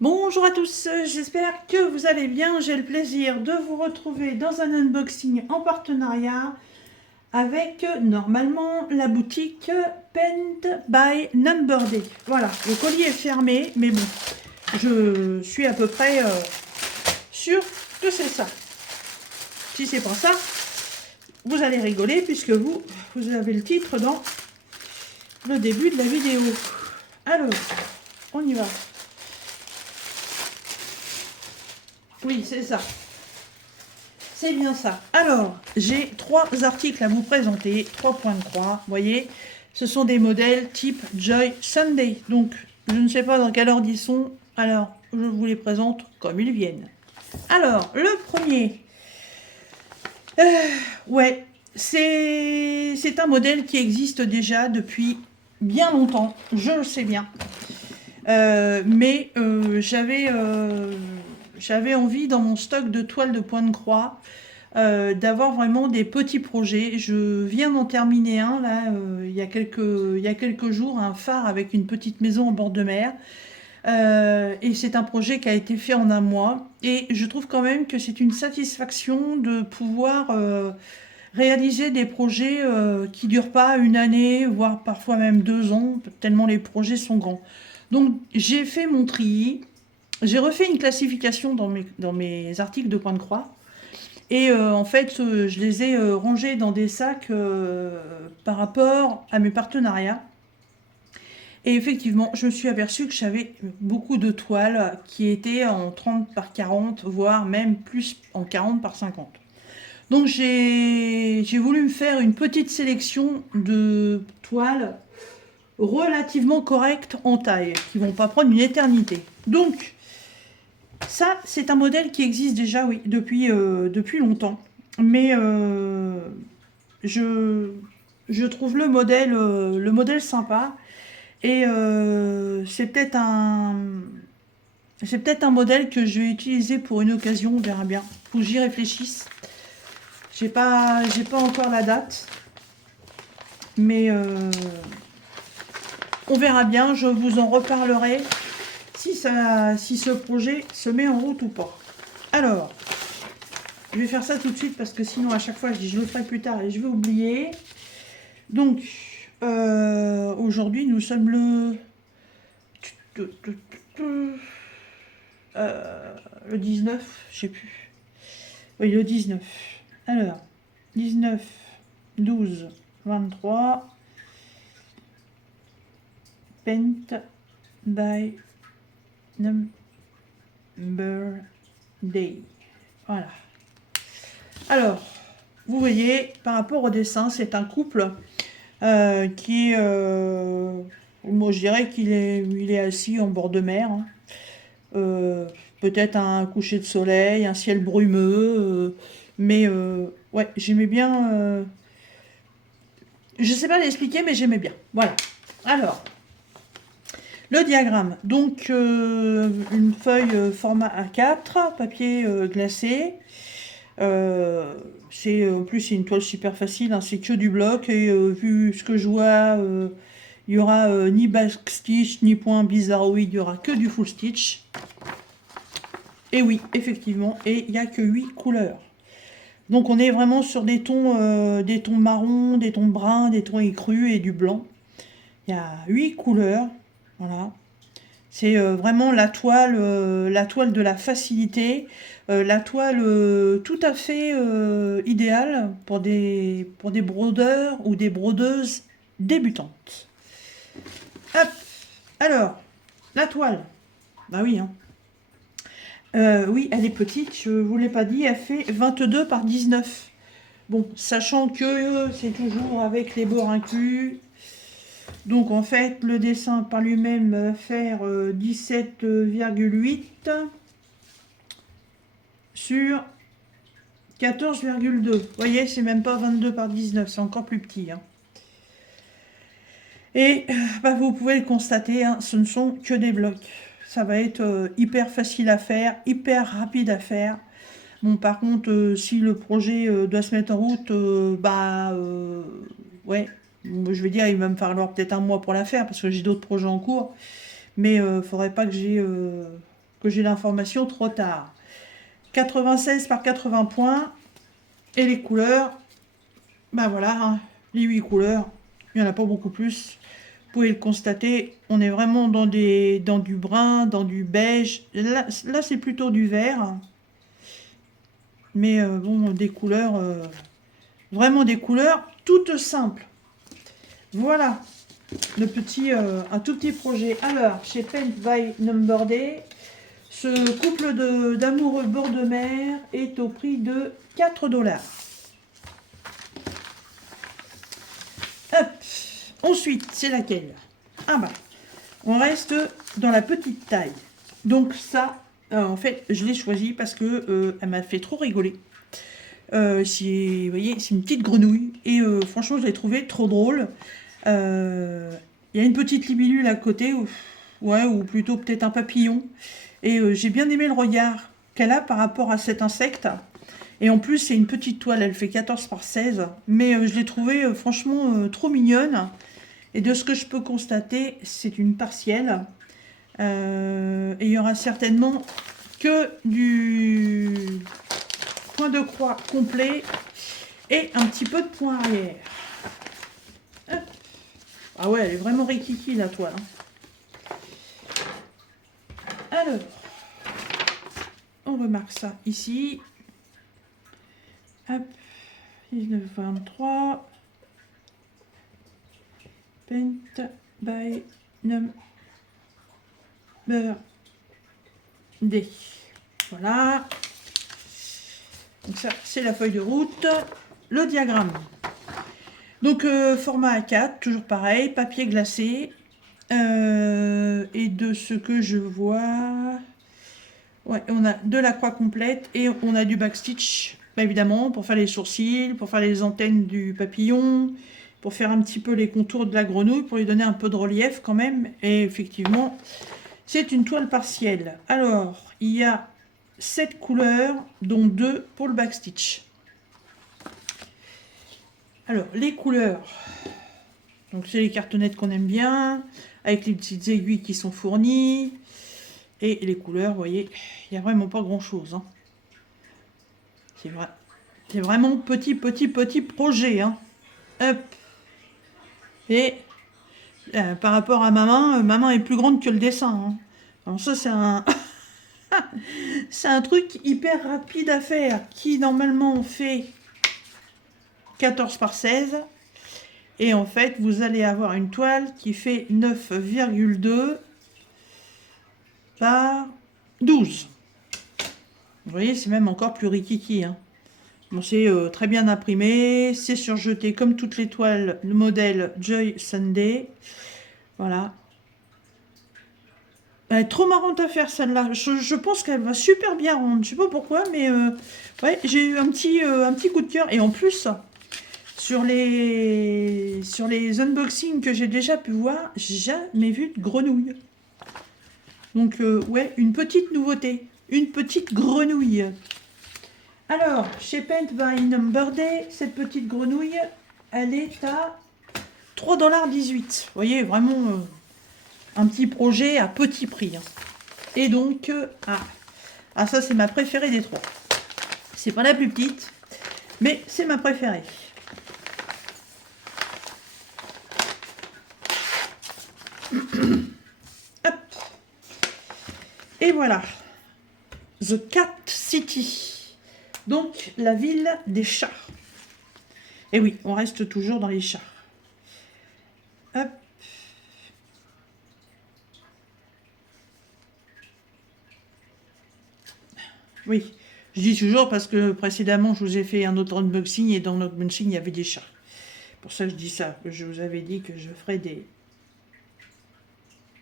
Bonjour à tous, j'espère que vous allez bien. J'ai le plaisir de vous retrouver dans un unboxing en partenariat avec normalement la boutique Paint by Number Day. Voilà, le colis est fermé, mais bon, je suis à peu près sûre que c'est ça. Si c'est pas ça, vous allez rigoler puisque vous avez le titre dans le début de la vidéo. Alors, on y va. Oui, c'est ça. C'est bien ça. Alors, j'ai 3 articles à vous présenter, 3 points de croix. Vous voyez, ce sont des modèles type Joy Sunday. Donc, je ne sais pas dans quel ordre ils sont. Alors, je vous les présente comme ils viennent. Alors, le premier. Ouais, c'est un modèle qui existe déjà depuis bien longtemps. Je le sais bien. Mais j'avais envie dans mon stock de toiles de point de croix d'avoir vraiment des petits projets. Je viens d'en terminer un là il y a quelques jours, un phare avec une petite maison en bord de mer. Et c'est un projet qui a été fait en un mois. Et je trouve quand même que c'est une satisfaction de pouvoir réaliser des projets qui ne durent pas une année, voire parfois même 2 ans, tellement les projets sont grands. Donc j'ai fait mon tri, j'ai refait une classification dans mes articles de point de croix. Et en fait, je les ai rangés dans des sacs par rapport à mes partenariats. Et effectivement, je me suis aperçue que j'avais beaucoup de toiles qui étaient en 30 par 40, voire même plus en 40 par 50. Donc j'ai voulu me faire une petite sélection de toiles relativement correctes en taille, qui vont pas prendre une éternité. Donc ça, c'est un modèle qui existe déjà, oui, depuis longtemps. Mais je, je trouve le modèle sympa. Et c'est peut-être un modèle que je vais utiliser pour une occasion, on verra bien. Faut que j'y réfléchisse. J'ai pas encore la date. Mais on verra bien, je vous en reparlerai si ce projet se met en route ou pas. Alors, je vais faire ça tout de suite parce que sinon à chaque fois je dis je le ferai plus tard et je vais oublier. Donc, aujourd'hui nous sommes le 19, je sais plus. Oui, le 19. Alors, 19, 12, 23. Paint by Number Day. Voilà. Alors, vous voyez, par rapport au dessin, c'est un couple qui moi je dirais qu'il est, il est assis en bord de mer. Hein. Peut-être un coucher de soleil, un ciel brumeux. Mais ouais, j'aimais bien. Je sais pas l'expliquer, mais j'aimais bien. Voilà. Alors, le diagramme. Donc, une feuille format A4, papier glacé. En plus, c'est une toile super facile, hein, c'est que du bloc. Et vu ce que je vois, il y aura ni backstitch, ni point bizarroïde, il y aura que du full stitch. Et oui, effectivement, et il n'y a que 8 couleurs. Donc on est vraiment sur des tons marrons, des tons bruns, des tons écrus et du blanc. Il y a 8 couleurs, voilà. C'est vraiment la toile de la facilité, la toile tout à fait idéale pour des brodeurs ou des brodeuses débutantes. Hop, alors, la toile, bah oui, hein. Oui, elle est petite, je ne vous l'ai pas dit, elle fait 22 par 19. Bon, sachant que c'est toujours avec les bords inclus. Donc en fait, le dessin par lui-même va faire 17,8 sur 14,2. Vous voyez, c'est même pas 22 par 19, c'est encore plus petit. Hein. Et bah, vous pouvez le constater, hein, ce ne sont que des blocs. Ça va être hyper facile à faire, hyper rapide à faire. Bon, par contre, si le projet doit se mettre en route, ouais, je vais dire, il va me falloir peut-être un mois pour la faire parce que j'ai d'autres projets en cours. Mais faudrait pas que j'ai que j'ai l'information trop tard. 96 par 80 points. Et les couleurs, ben voilà, hein, les 8 couleurs, il n'y en a pas beaucoup plus. Vous pouvez le constater, on est vraiment dans du brun, dans du beige. Là c'est plutôt du vert. Mais bon, des couleurs, vraiment des couleurs toutes simples. Voilà, le petit, un tout petit projet. Alors, chez Paint by Number Day, ce couple d'amoureux bord de mer est au prix de 4 $. Hop. Ensuite, c'est laquelle? Ah bah, on reste dans la petite taille. Donc ça, en fait, je l'ai choisi parce que elle m'a fait trop rigoler. Vous voyez, c'est une petite grenouille. Et franchement, je l'ai trouvé trop drôle. Il y a une petite libellule à côté, ouais, ou plutôt peut-être un papillon. Et j'ai bien aimé le regard qu'elle a par rapport à cet insecte. Et en plus, c'est une petite toile, elle fait 14 par 16. Mais je l'ai trouvée franchement trop mignonne. Et de ce que je peux constater, c'est une partielle. Et il y aura certainement que du point de croix complet et un petit peu de point arrière. Hop. Ah ouais, elle est vraiment rikiki la toile. Alors, on remarque ça ici. Hop, 19-23. Paint by Number Day. Voilà. Donc ça, c'est la feuille de route. Le diagramme. Donc, format A4, toujours pareil, papier glacé. Et de ce que je vois... Ouais, on a de la croix complète et on a du backstitch, bah, évidemment, pour faire les sourcils, pour faire les antennes du papillon, pour faire un petit peu les contours de la grenouille, pour lui donner un peu de relief quand même. Et effectivement, c'est une toile partielle. Alors, il y a 7 couleurs, dont 2 pour le backstitch. Alors, les couleurs. Donc, c'est les cartonnettes qu'on aime bien, avec les petites aiguilles qui sont fournies. Et les couleurs, vous voyez, il n'y a vraiment pas grand-chose. Hein. C'est vraiment petit projet. Hein. Hop. Et par rapport à maman est plus grande que le dessin. Hein. Alors ça, c'est un... c'est un truc hyper rapide à faire, qui normalement fait 14 par 16. Et en fait, vous allez avoir une toile qui fait 9,2 par 12. Vous voyez, c'est même encore plus rikiki. Hein. Bon, c'est très bien imprimé, c'est surjeté comme toutes les toiles, le modèle Joy Sunday. Voilà. Elle est trop marrante à faire celle-là. Je pense qu'elle va super bien rendre. Je sais pas pourquoi, mais ouais, j'ai eu un petit coup de cœur. Et en plus, sur les unboxings que j'ai déjà pu voir, j'ai jamais vu de grenouille. Donc, ouais, une petite nouveauté. Une petite grenouille. Alors, chez Paint by Number Day, cette petite grenouille, elle est à 3,18 $. Vous voyez, vraiment un petit projet à petit prix. Hein. Et donc, ça c'est ma préférée des trois. C'est pas la plus petite, mais c'est ma préférée. Hop. Et voilà. The Cat City. Donc, la ville des chats. Et oui, on reste toujours dans les chats. Hop. Oui, je dis toujours parce que précédemment, je vous ai fait un autre unboxing et dans l'unboxing, il y avait des chats. Pour ça, je dis ça. Je vous avais dit que je ferais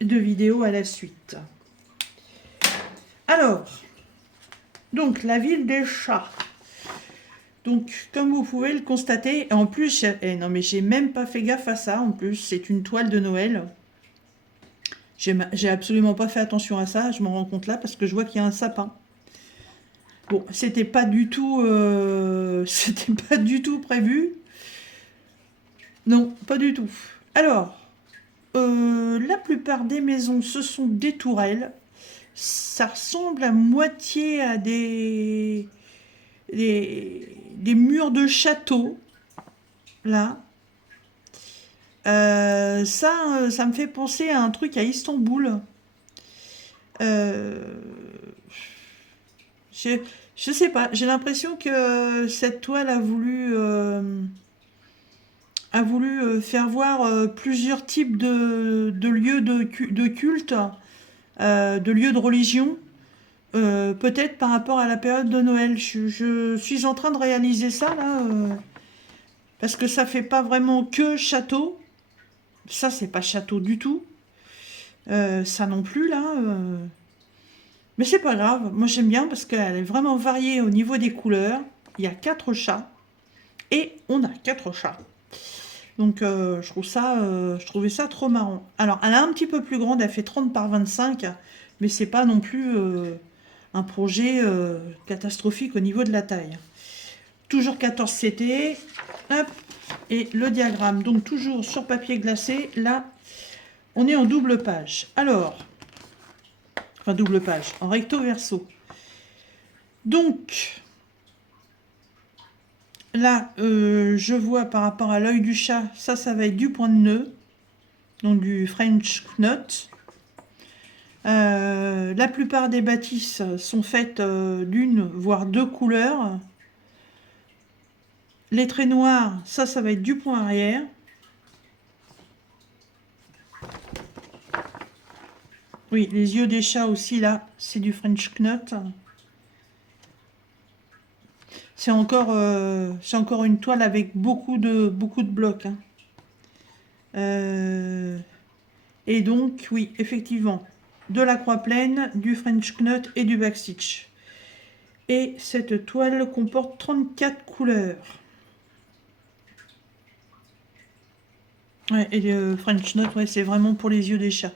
deux vidéos à la suite. Alors, donc, la ville des chats. Donc, comme vous pouvez le constater, en plus, non mais j'ai même pas fait gaffe à ça, en plus, c'est une toile de Noël. J'ai absolument pas fait attention à ça, je m'en rends compte là, parce que je vois qu'il y a un sapin. Bon, c'était pas du tout prévu. Non, pas du tout. Alors, la plupart des maisons, ce sont des tourelles. ça ressemble à moitié à des murs de château, là. Ça me fait penser à un truc à Istanbul. Euh, je, je sais pas, j'ai l'impression que cette toile a voulu faire voir plusieurs types de lieux de culte, de lieux de religion, peut-être par rapport à la période de Noël. Je suis en train de réaliser ça là, parce que ça fait pas vraiment que château. Ça, c'est pas château du tout. Ça non plus là. Mais c'est pas grave. Moi, j'aime bien parce qu'elle est vraiment variée au niveau des couleurs. Il y a 4 chats et on a 4 chats. Donc, je trouvais ça trop marrant. Alors, elle est un petit peu plus grande. Elle fait 30 par 25, mais c'est pas non plus un projet catastrophique au niveau de la taille. Toujours 14 CT. Hop, et le diagramme. Donc, toujours sur papier glacé. Là, on est en double page. Alors, enfin double page, en recto verso. Donc, là, je vois par rapport à l'œil du chat, ça va être du point de nœud, donc du French knot. La plupart des bâtisses sont faites d'une, voire 2 couleurs. Les traits noirs, ça va être du point arrière. Oui, les yeux des chats aussi, là, c'est du French knot. C'est encore une toile avec beaucoup de blocs, hein. Et donc, oui, effectivement, de la croix pleine, du French knot et du backstitch. Et cette toile comporte 34 couleurs. Ouais, et le French knot, ouais, c'est vraiment pour les yeux des chats.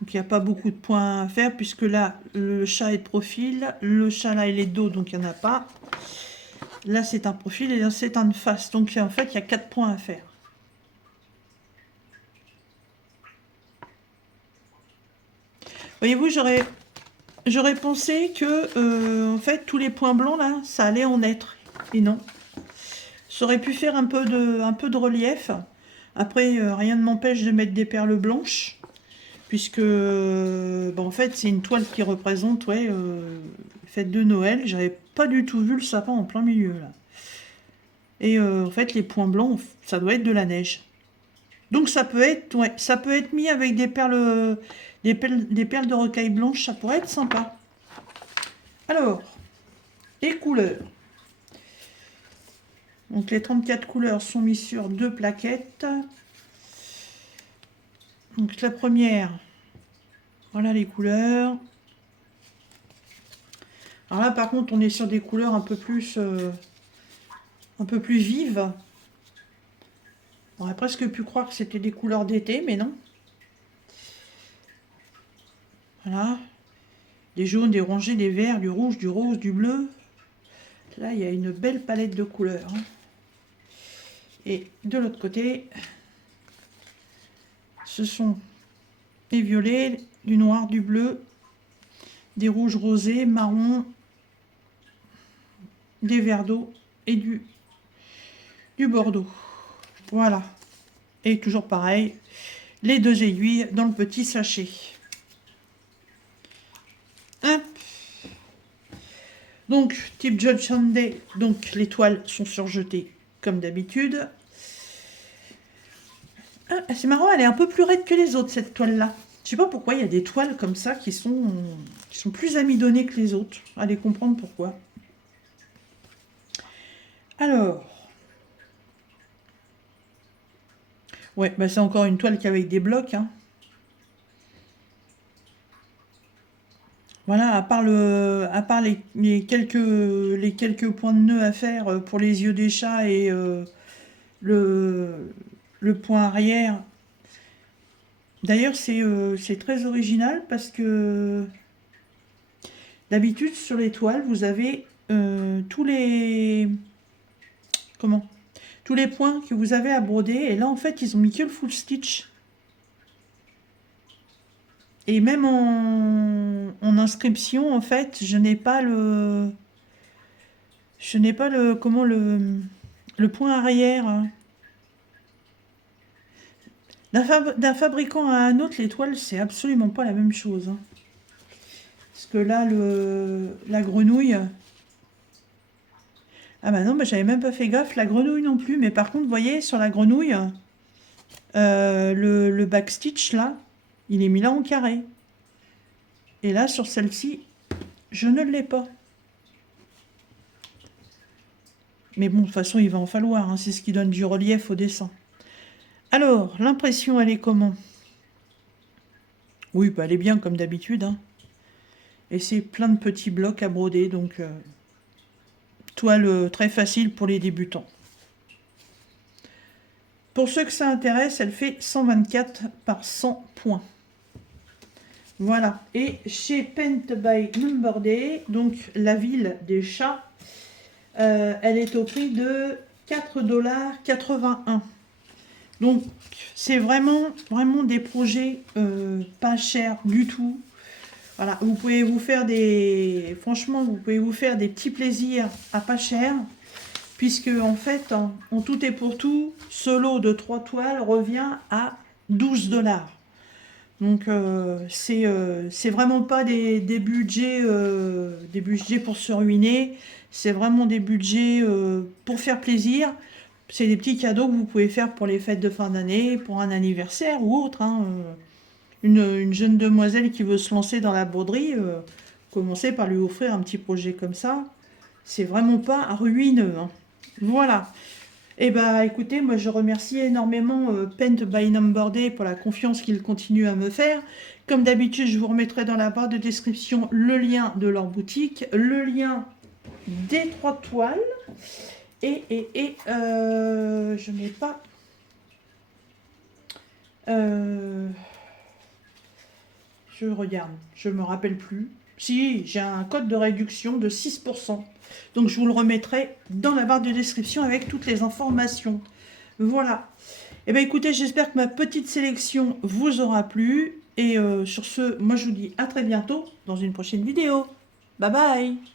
Donc il n'y a pas beaucoup de points à faire, puisque là, le chat est de profil, le chat là, il est de dos, donc il n'y en a pas. Là, c'est un profil et là, c'est un de face. Donc en fait, il y a 4 points à faire. Voyez-vous, j'aurais pensé que en fait tous les points blancs là, ça allait en être. Et non. J'aurais pu faire un peu de relief. Après, rien ne m'empêche de mettre des perles blanches, puisque en fait c'est une toile qui représente fête de Noël. J'avais pas du tout vu le sapin en plein milieu là. Et en fait les points blancs, ça doit être de la neige. Donc ça peut être mis avec des perles de rocaille blanche, ça pourrait être sympa. Alors, les couleurs. Donc les 34 couleurs sont mises sur 2 plaquettes. Donc la première, voilà les couleurs. Alors là par contre on est sur des couleurs un peu plus vives. On aurait presque pu croire que c'était des couleurs d'été, mais non. Voilà. Des jaunes, des orangés, des verts, du rouge, du rose, du bleu. Là, il y a une belle palette de couleurs, hein. Et de l'autre côté, ce sont des violets, du noir, du bleu, des rouges rosés, marron, des verts d'eau et du bordeaux. Voilà. Et toujours pareil, les 2 aiguilles dans le petit sachet. Hop. Donc, type Judge Sunday, donc les toiles sont surjetées comme d'habitude. Ah, c'est marrant, elle est un peu plus raide que les autres, cette toile-là. Je sais pas pourquoi, il y a des toiles comme ça qui sont plus amidonnées que les autres. Allez comprendre pourquoi. Alors. Ouais, c'est encore une toile qui est avec des blocs, hein. Voilà, à part les quelques points de nœud à faire pour les yeux des chats et le point arrière. D'ailleurs, c'est très original parce que d'habitude, sur les toiles, vous avez tous les points que vous avez à broder. Et là, en fait, ils ont mis que le full stitch. Et même en inscription, en fait, je n'ai pas le... comment le point arrière, hein. D'un fabricant à un autre, les toiles, c'est absolument pas la même chose, hein. Parce que là, la grenouille... Ah bah non, bah j'avais même pas fait gaffe, la grenouille non plus. Mais par contre, vous voyez, sur la grenouille, le backstitch, là, il est mis là en carré. Et là, sur celle-ci, je ne l'ai pas. Mais bon, de toute façon, il va en falloir, hein, c'est ce qui donne du relief au dessin. Alors, l'impression, elle est comment? Oui, bah, elle est bien comme d'habitude, hein. Et c'est plein de petits blocs à broder, donc toile très facile pour les débutants. Pour ceux que ça intéresse, elle fait 124 par 100 points. Voilà. Et chez Paint by Number Day, donc la ville des chats, elle est au prix de 4,81 $. Donc c'est vraiment des projets pas chers du tout. Voilà, vous pouvez vous faire franchement, vous pouvez vous faire des petits plaisirs à pas cher, puisque en fait, en tout et pour tout, ce lot de 3 toiles revient à 12 $. Donc c'est vraiment pas des budgets pour se ruiner, c'est vraiment des budgets pour faire plaisir. C'est des petits cadeaux que vous pouvez faire pour les fêtes de fin d'année, pour un anniversaire ou autre, hein. Une jeune demoiselle qui veut se lancer dans la broderie, commencez par lui offrir un petit projet comme ça. C'est vraiment pas ruineux, hein. Voilà. Et bah écoutez, moi je remercie énormément Paint by Number Day pour la confiance qu'il continue à me faire. Comme d'habitude, je vous remettrai dans la barre de description le lien de leur boutique, le lien des 3 toiles. Et je n'ai pas... je regarde, je me rappelle plus. Si, j'ai un code de réduction de 6%. Donc je vous le remettrai dans la barre de description avec toutes les informations. Voilà. Et bien écoutez, j'espère que ma petite sélection vous aura plu. Et sur ce, moi je vous dis à très bientôt dans une prochaine vidéo. Bye bye!